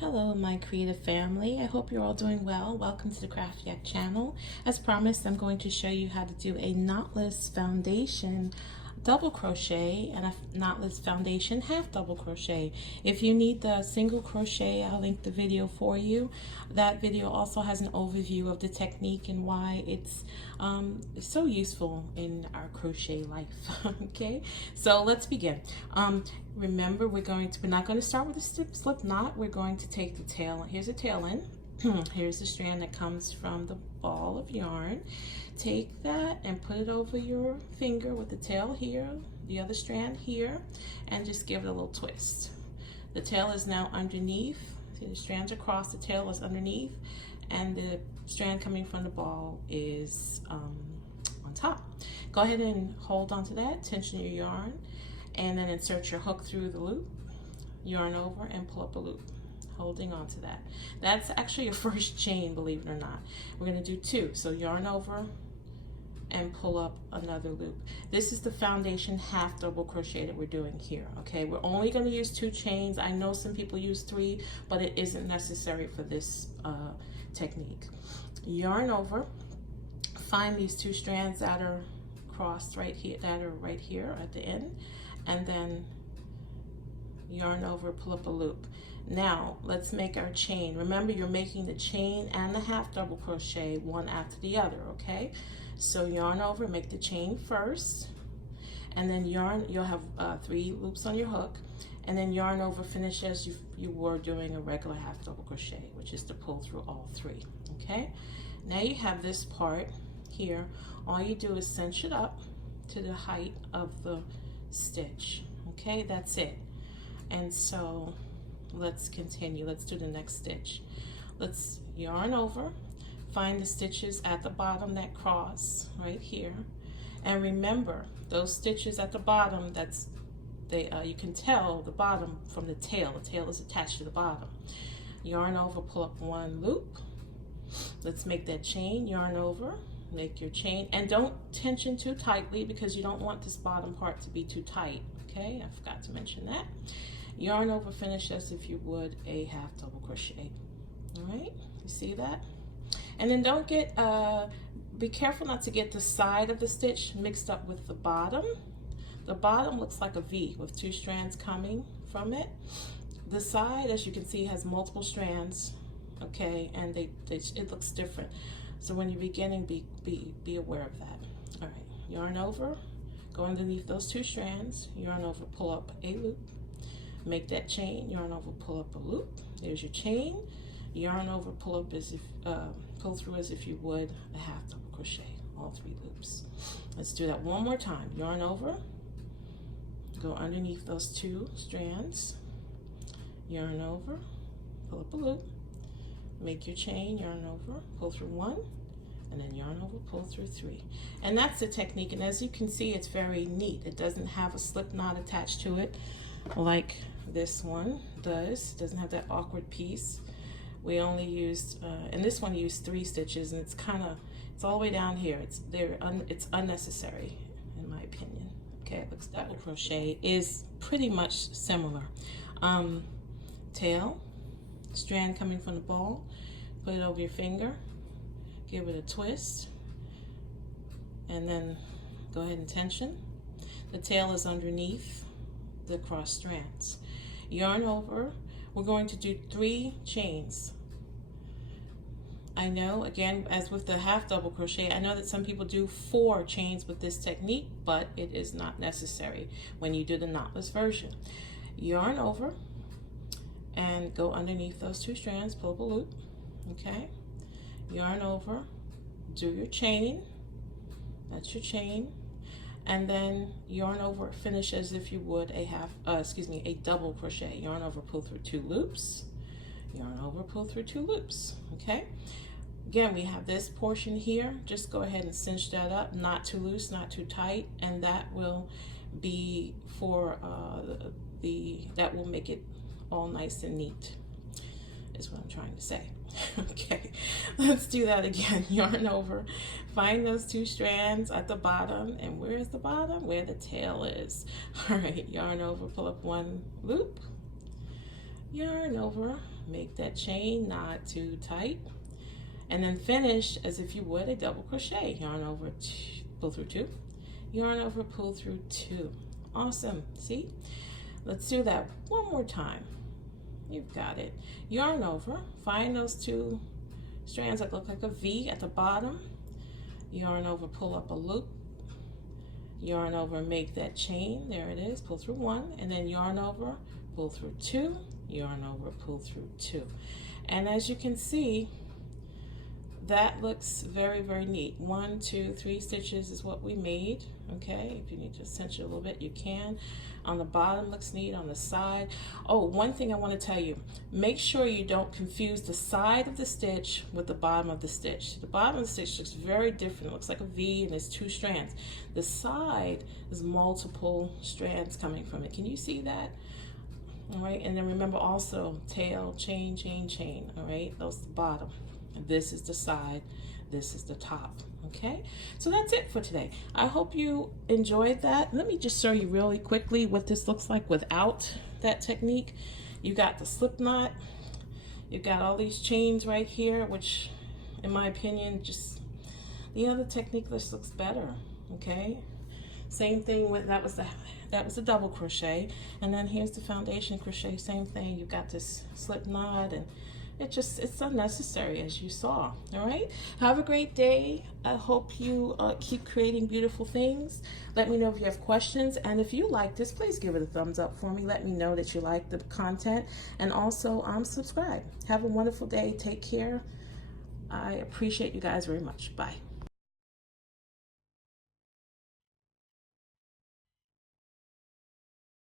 Hello, my creative family. I hope you're all doing well. Welcome to the Craft Yak channel. As promised, I'm going to show you how to do a knotless foundation double crochet and a knotless foundation half double crochet. If you need the single crochet, I'll link the video for you. That video also has an overview of the technique and why it's so useful in our crochet life. Okay, so let's begin. Remember, we're not going to start with a slip knot. We're going to take the tail. Here's a tail end. Here's the strand that comes from the ball of yarn. Take that and put it over your finger with the tail here, the other strand here, and just give it a little twist. The tail is now underneath. See, the strands across, the tail is underneath, and the strand coming from the ball is on top. Go ahead and hold on to that, tension your yarn, and then insert your hook through the loop, yarn over, and pull up a loop. Holding on to that. That's actually your first chain, believe it or not. We're going to do two. So yarn over and pull up another loop. This is the foundation half double crochet that we're doing here. Okay, we're only going to use 2 chains. I know some people use 3, but it isn't necessary for this technique. Yarn over, find these 2 strands that are crossed right here, at the end, and then yarn over, pull up a loop. Now let's make our chain. Remember, you're making the chain and the half double crochet one after the other. Okay, so yarn over, make the chain first, and then yarn. You'll have 3 loops on your hook, and then yarn over, finish as you were doing a regular half double crochet, which is to pull through all 3. Okay, now you have this part here. All you do is cinch it up to the height of the stitch. Okay, that's it. And so let's continue. Let's do the next stitch. Let's yarn over, find the stitches at the bottom that cross right here, and remember those stitches at the bottom, you can tell the bottom from the tail. The tail is attached to the bottom. Yarn over, pull up 1 loop. Let's make that chain. Yarn over, make your chain, and don't tension too tightly because you don't want this bottom part to be too tight. Okay, I forgot to mention that. Yarn over, finish as if you would a half double crochet. All right, you see that? And then don't get, be careful not to get the side of the stitch mixed up with the bottom. The bottom looks like a V with 2 strands coming from it. The side, as you can see, has multiple strands, okay, and it looks different. So when you're beginning, be aware of that. All right, yarn over, go underneath those 2 strands, yarn over, pull up a loop. Make that chain, yarn over, pull up a loop. There's your chain. Yarn over, pull up as if pull through as if you would a half double crochet, all 3 loops. Let's do that one more time. Yarn over, go underneath those 2 strands, yarn over, pull up a loop, make your chain, yarn over, pull through 1, and then yarn over, pull through 3. And that's the technique, and as you can see, it's very neat. It doesn't have a slip knot attached to it like this one does. It doesn't have that awkward piece. We only used, and this one used 3 stitches, and it's all the way down here. It's unnecessary, in my opinion. Okay, it looks double crochet is pretty much similar. Tail, strand coming from the ball, put it over your finger, give it a twist, and then go ahead and tension. The tail is underneath the cross strands. Yarn over, we're going to do 3 chains. I know, again, as with the half double crochet, I know that some people do 4 chains with this technique, but it is not necessary when you do the knotless version. Yarn over and go underneath those 2 strands, pull up a loop. Okay, yarn over, do your chain, that's your chain, and then yarn over, finish as if you would a double crochet. Yarn over, pull through 2 loops, yarn over, pull through 2 loops. Okay, again, we have this portion here. Just go ahead and cinch that up, not too loose, not too tight, and that will be for that will make it all nice and neat, is what I'm trying to say. Okay, let's do that again. Yarn over, find those 2 strands at the bottom, and where's the bottom? Where the tail is. All right, yarn over, pull up 1 loop, yarn over, make that chain, not too tight, and then finish as if you would a double crochet. Yarn over, pull through 2, yarn over, pull through 2. Awesome. See, let's do that one more time. You've got it. Yarn over, find those 2 strands that look like a V at the bottom, yarn over, pull up a loop, yarn over, make that chain, there it is, pull through 1, and then yarn over, pull through 2, yarn over, pull through 2. And as you can see, that looks very, very neat. 1, 2, 3 stitches is what we made. Okay, if you need to cinch it a little bit, you can. On the bottom looks neat, on the side. Oh, one thing I want to tell you, make sure you don't confuse the side of the stitch with the bottom of the stitch. The bottom of the stitch looks very different. It looks like a V and there's 2 strands. The side is multiple strands coming from it. Can you see that? All right, and then remember also tail, chain, chain, chain. All right, those the bottom. And this is the side, this is the top. Okay, so that's it for today. I hope you enjoyed that. Let me just show you really quickly what this looks like without that technique. You got the slip knot, you got all these chains right here, which in my opinion, just the other technique just looks better. Okay, same thing with that was the double crochet, and then here's the foundation crochet. Same thing, you got this slip knot, and it's unnecessary, as you saw. All right, have a great day. I hope you keep creating beautiful things. Let me know if you have questions, and if you like this, please give it a thumbs up for me. Let me know that you like the content, and also subscribe. Have a wonderful day. Take care. I appreciate you guys very much. Bye.